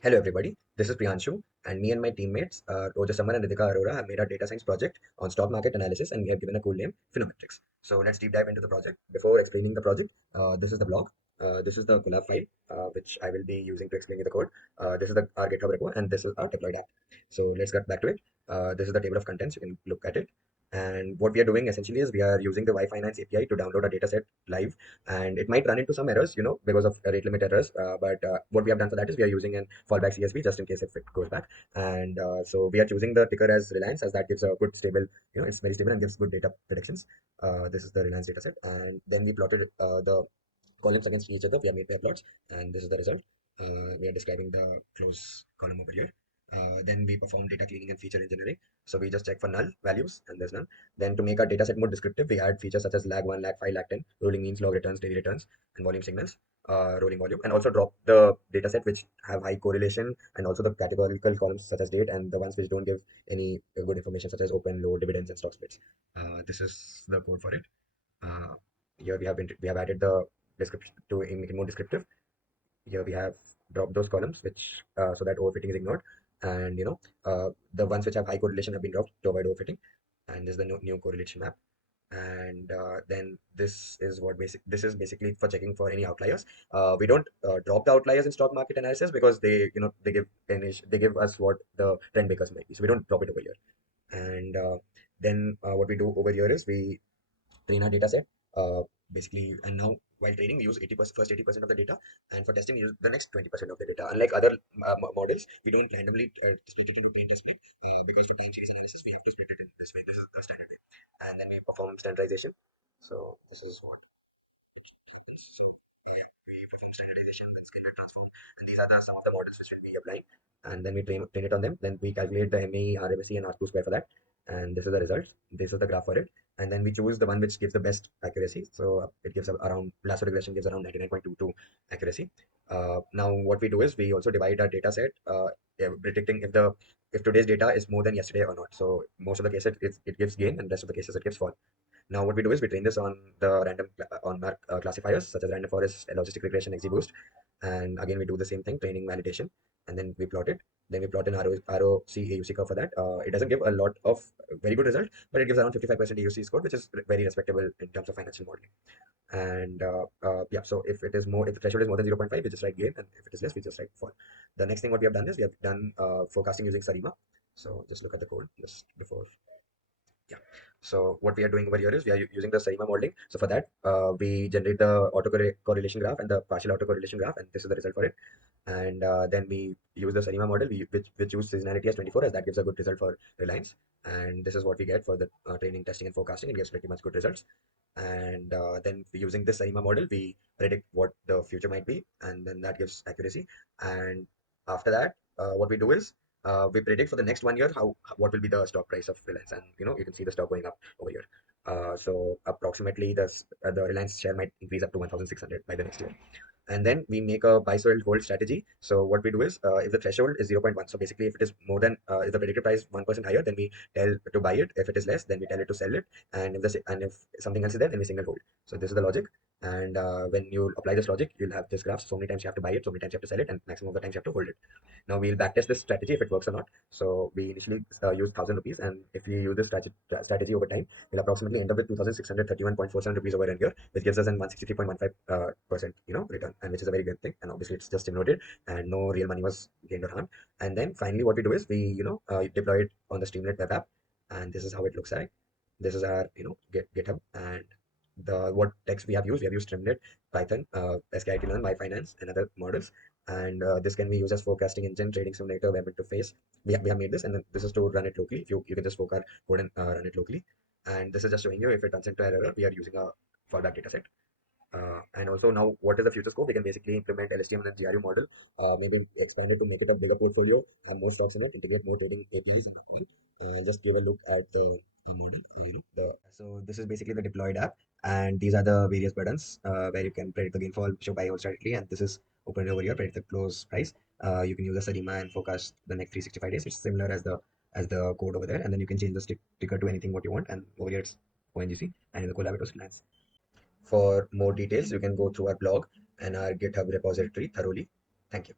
Hello everybody, this is Priyanshu and me and my teammates Roja Samar and Ritika Arora have made a data science project on stock market analysis and we have given a cool name, Finometrics. So let's deep dive into the project. Before explaining the project, this is the blog, this is the collab file which I will be using to explain you the code. This is our GitHub repo and this is our deployed app. So let's get back to it. This is the table of contents, you can look at it. And what we are doing essentially is we are using the Y-Finance API to download a data set live, and it might run into some errors, because of rate limit errors. But what we have done for that is we are using an fallback CSV just in case if it goes back. And so we are choosing the ticker as Reliance, as that gives a good stable, it's very stable and gives good data predictions. This is the Reliance data set, and then we plotted the columns against each other. We have made pair plots, and this is the result. We are describing the close column over here. Then we perform data cleaning and feature engineering. So we just check for null values, and there's none. Then to make our data set more descriptive, we add features such as lag 1, lag 5, lag 10, rolling means, log returns, daily returns, and volume signals, rolling volume, and also drop the data set which have high correlation, and also the categorical columns such as date, and the ones which don't give any good information such as open, low, dividends, and stock splits. This is the code for it. Uh, Here we have added the description to make it more descriptive. Here we have dropped those columns which so that overfitting is ignored, and the ones which have high correlation have been dropped to avoid overfitting. And this is the new correlation map. And then this is basically for checking for any outliers. We don't drop the outliers in stock market analysis because they give us what the trend makers might be, so we don't drop it over here. And then what we do over here is we train our data set. Basically, and now while training, we use 80% first 80% of the data, and for testing, we use the next 20% of the data. Unlike other models, we don't randomly split it into train test plate because for time series analysis, we have to split it in this way. This is the standard way, and then we perform standardization. So this is what happens. So yeah, we perform standardization, then scalar transform, and these are some of the models which will be applying. And then we train it on them. Then we calculate the MAE, RMSE, and R2 square for that. And this is the result. This is the graph for it. And then we choose the one which gives the best accuracy. So it gives around lasso regression gives around 99.22 accuracy. Now what we do is we also divide our data set, predicting if today's data is more than yesterday or not. So most of the cases it gives gain, and rest of the cases it gives fall. Now what we do is we train this on the on our classifiers such as random forest, logistic regression, XGBoost, and again we do the same thing, training, validation, and then we plot it. Then we plot an ROC AUC curve for that. It doesn't give a lot of very good result, but it gives around 55% AUC score, which is very respectable in terms of financial modeling. And yeah, so if the threshold is more than 0.5, we just write gain, and if it is less, we just write fall. The next thing what we have done is we have done forecasting using SARIMA. So just look at the code just before. Yeah. So what we are doing over here is we are using the SARIMA modeling. So for that, we generate the autocorrelation graph and the partial autocorrelation graph, and this is the result for it. And then we use the SARIMA model, which use seasonality as 24, as that gives a good result for Reliance. And this is what we get for the training, testing, and forecasting. It gives pretty much good results. And then using this SARIMA model, we predict what the future might be, and then that gives accuracy. And after that, what we do is we predict for the next 1 year what will be the stock price of Reliance, and you can see the stock going up over here. So approximately the Reliance share might increase up to 1,600 by the next year. And then we make a buy sell hold strategy. So what we do is if the threshold is 0.1, so basically if it is more than if the predicted price 1% higher, then we tell to buy it. If it is less, then we tell it to sell it. And if something else is there, then we signal hold. So this is the logic. And when you apply this logic, you'll have this graph. So many times you have to buy it, so many times you have to sell it, and maximum of the times you have to hold it. Now we'll backtest this strategy if it works or not. So we initially use 1,000 rupees, and if we use this strategy over time, we'll approximately end up with 2,631.47 rupees over a year, which gives us an 163.15% return, and which is a very good thing. And obviously it's just denoted, and no real money was gained or harmed. And then finally, what we do is we deploy it on the Streamlit web app, and this is how it looks like. This is our GitHub, and the what text we have used Streamlit, Python, skit-learn, Finance, and other models. And this can be used as forecasting engine, trading simulator, web interface. We have made this, and then this is to run it locally. If you can just fork our code and run it locally. And this is just showing you if it runs into error, we are using a fallback dataset. And also now, what is the future scope? We can basically implement LSTM and GRU model, maybe expand it to make it a bigger portfolio, and more stocks in it, integrate more trading APIs and all. Just give a look at the model. So this is basically the deployed app, and these are the various buttons where you can predict the gain fall, show buy hold strategy, and this is open over here, predict the close price. You can use the SARIMA and forecast the next 365 days. It's similar as the code over there, and then you can change the sticker to anything what you want. And over here it's ONGC, and in the collab it was Reliance. For more details, you can go through our blog and our GitHub repository thoroughly. Thank you.